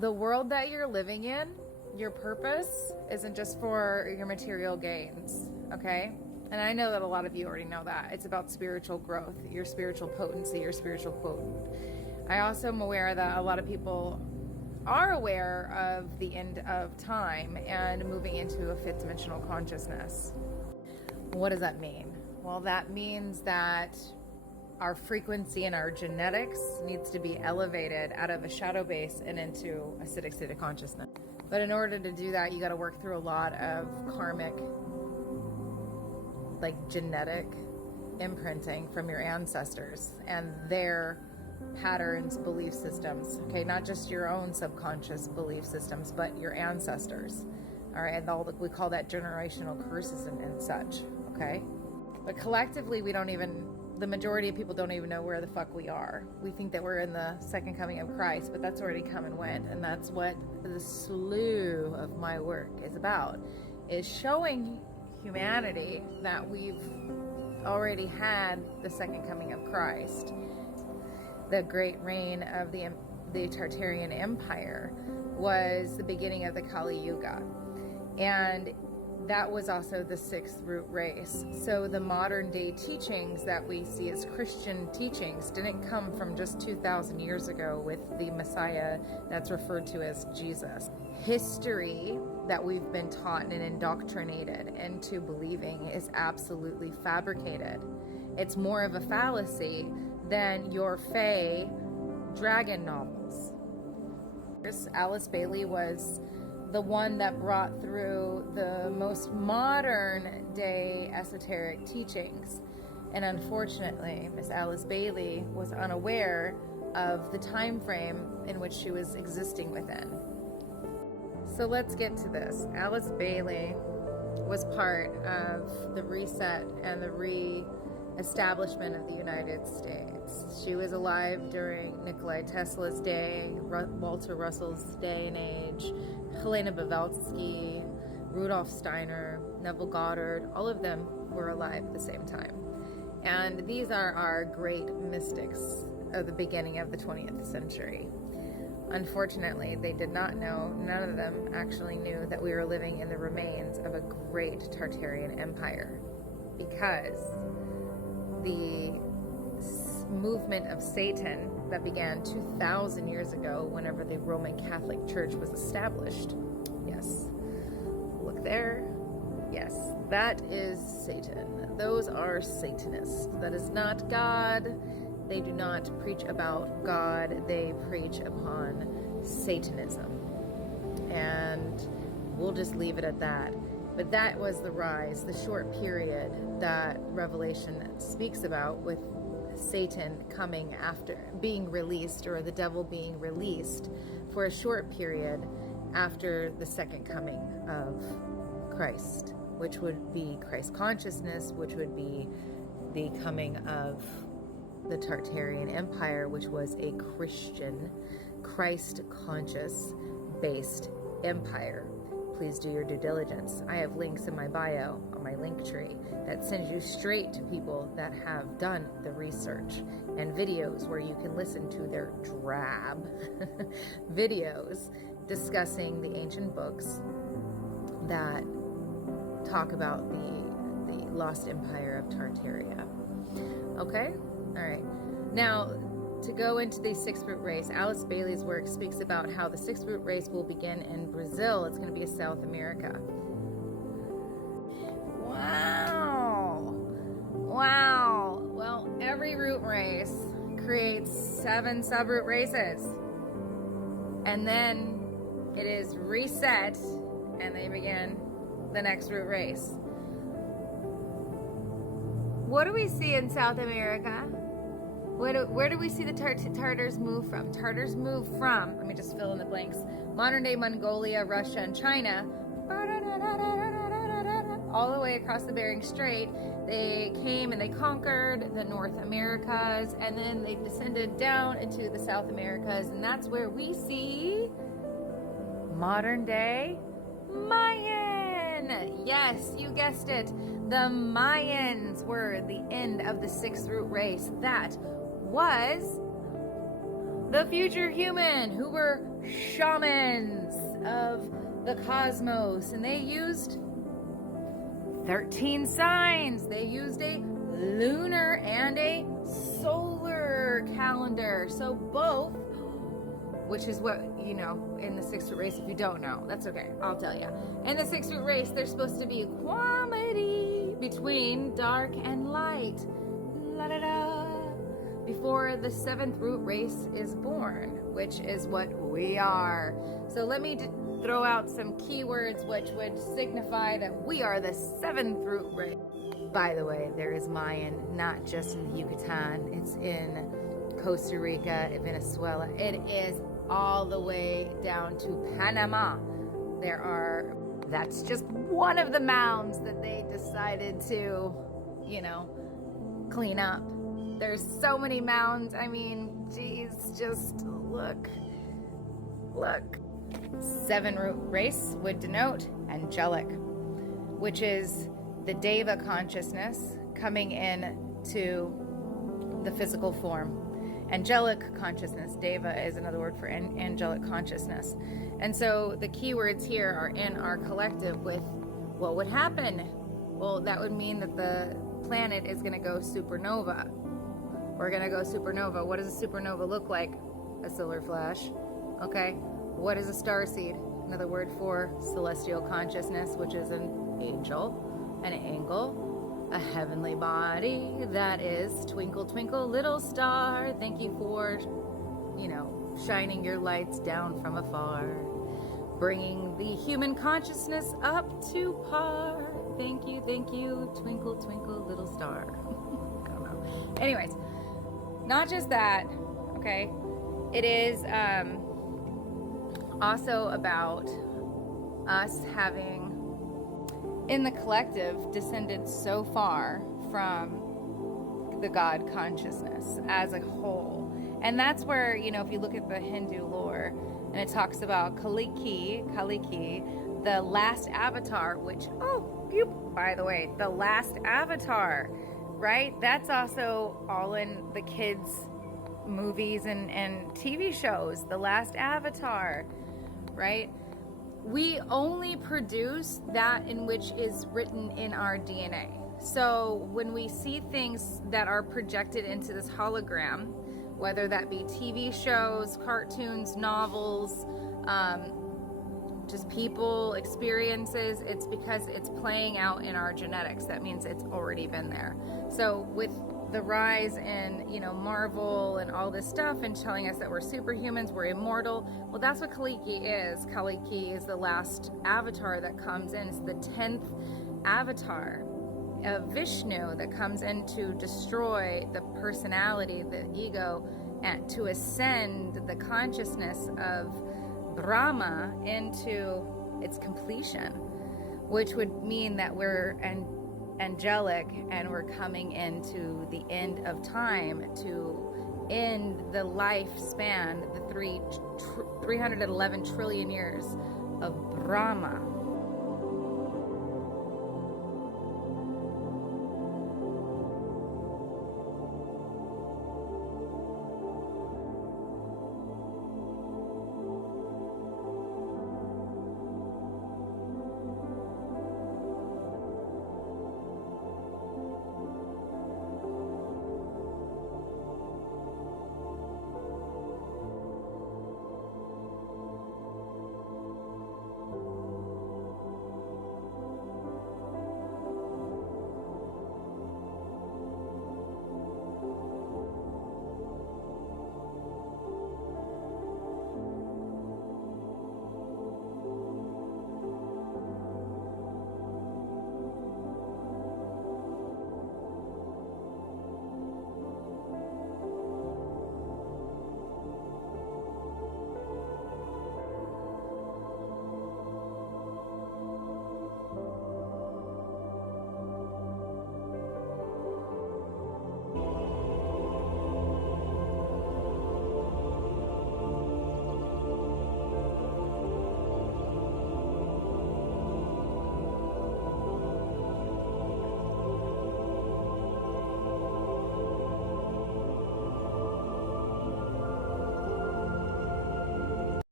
The world that you're living in, your purpose isn't just for your material gains, okay? And I know that a lot of you already know that. It's about spiritual growth, your spiritual potency, your spiritual potent. I also am aware that a lot of people are aware of the end of time and moving into a fifth dimensional consciousness. What does that mean? Well, that means that our frequency and our genetics needs to be elevated out of a shadow base and into a acidic state of consciousness. But in order to do that, you got to work through a lot of karmic, like genetic imprinting from your ancestors and their patterns, belief systems. Okay, not just your own subconscious belief systems, but your ancestors. All right, and we call that generational curses and such. Okay, but collectively, the majority of people don't even know where the fuck we are. We think that we're in the second coming of Christ, but that's already come and went. And that's what the slew of my work is about, is showing humanity that we've already had the second coming of Christ. The great reign of the Tartarian Empire was the beginning of the Kali Yuga. And that was also the sixth root race. So the modern day teachings that we see as Christian teachings didn't come from just 2,000 years ago with the Messiah that's referred to as Jesus. History that we've been taught and indoctrinated into believing is absolutely fabricated. It's more of a fallacy than your Fae dragon novels. Alice Bailey was the one that brought through the most modern day esoteric teachings. And unfortunately, Miss Alice Bailey was unaware of the time frame in which she was existing within. So let's get to this. Alice Bailey was part of the reset and the re-establishment of the United States. She was alive during Nikola Tesla's day, Walter Russell's day and age, Helena Blavatsky, Rudolf Steiner, Neville Goddard, all of them were alive at the same time. And these are our great mystics of the beginning of the 20th century. Unfortunately, they did not know, none of them actually knew that we were living in the remains of a great Tartarian empire, because the movement of Satan that began 2,000 years ago whenever the Roman Catholic Church was established. Yes, look there. Yes, that is Satan. Those are Satanists. That is not God. They do not preach about God. They preach upon Satanism. And we'll just leave it at that. But that was the rise, the short period that Revelation speaks about, with Satan coming after being released, or the devil being released for a short period after the second coming of Christ, which would be Christ consciousness, which would be the coming of the Tartarian Empire, which was a Christian, Christ conscious based empire. Please do your due diligence. I have links in my bio on my link tree that sends you straight to people that have done the research, and videos where you can listen to their drab videos discussing the ancient books that talk about the lost empire of Tartaria. Okay? All right. Now, to go into the sixth root race, Alice Bailey's work speaks about how the sixth root race will begin in Brazil. It's going to be in South America. Wow. Wow. Well, every root race creates 7 subroot races. And then it is reset, and they begin the next root race. What do we see in South America? Where do we see the Tartars move from? Tartars move from, let me just fill in the blanks, modern day Mongolia, Russia, and China, all the way across the Bering Strait. They came and they conquered the North Americas, and then they descended down into the South Americas, and that's where we see modern day Mayan. Yes, you guessed it. The Mayans were the end of the sixth root race. That was the future human, who were shamans of the cosmos, and they used 13 signs. They used a lunar and a solar calendar. So both, which is what, you know, in the 6 Root race, if you don't know, that's okay, I'll tell you. In the 6 Root race, there's supposed to be equality between dark and light. La da da. Before the 7th Root race is born, which is what we are. So let me throw out some keywords which would signify that we are the 7th Root race. By the way, there is Mayan, not just in the Yucatan. It's in Costa Rica, Venezuela. It is all the way down to Panama. That's just one of the mounds that they decided to, you know, clean up. There's so many mounds. I mean, geez, just look. 7 Root race would denote angelic, which is the Deva consciousness coming in to the physical form. Angelic consciousness, Deva is another word for angelic consciousness. And so the keywords here are in our collective with what would happen. Well, that would mean that the planet is going to go supernova. We're going to go supernova. What does a supernova look like? A solar flash. Okay. What is a starseed? Another word for celestial consciousness, which is an angel, an angle, a heavenly body that is twinkle, twinkle, little star. Thank you for, you know, shining your lights down from afar, bringing the human consciousness up to par. Thank you, twinkle, twinkle, little star. I don't know. Anyways, not just that, okay? It is also about us having, in the collective, descended so far from the God consciousness as a whole. And that's where, you know, if you look at the Hindu lore, and it talks about Kaliki, the last avatar, which, by the way, the last avatar, right? That's also all in the kids' movies and TV shows, the last avatar, right? We only produce that in which is written in our DNA. So when we see things that are projected into this hologram, whether that be TV shows, cartoons, novels, just people, experiences, it's because it's playing out in our genetics. That means it's already been there. So with the rise in, you know, Marvel and all this stuff and telling us that we're superhumans, we're immortal, well, that's what Kaliki is. Kaliki is the last avatar that comes in. It's the 10th avatar of Vishnu that comes in to destroy the personality, the ego, and to ascend the consciousness of Brahma into its completion, which would mean that we're angelic and we're coming into the end of time to end the lifespan, the 311 trillion years of Brahma.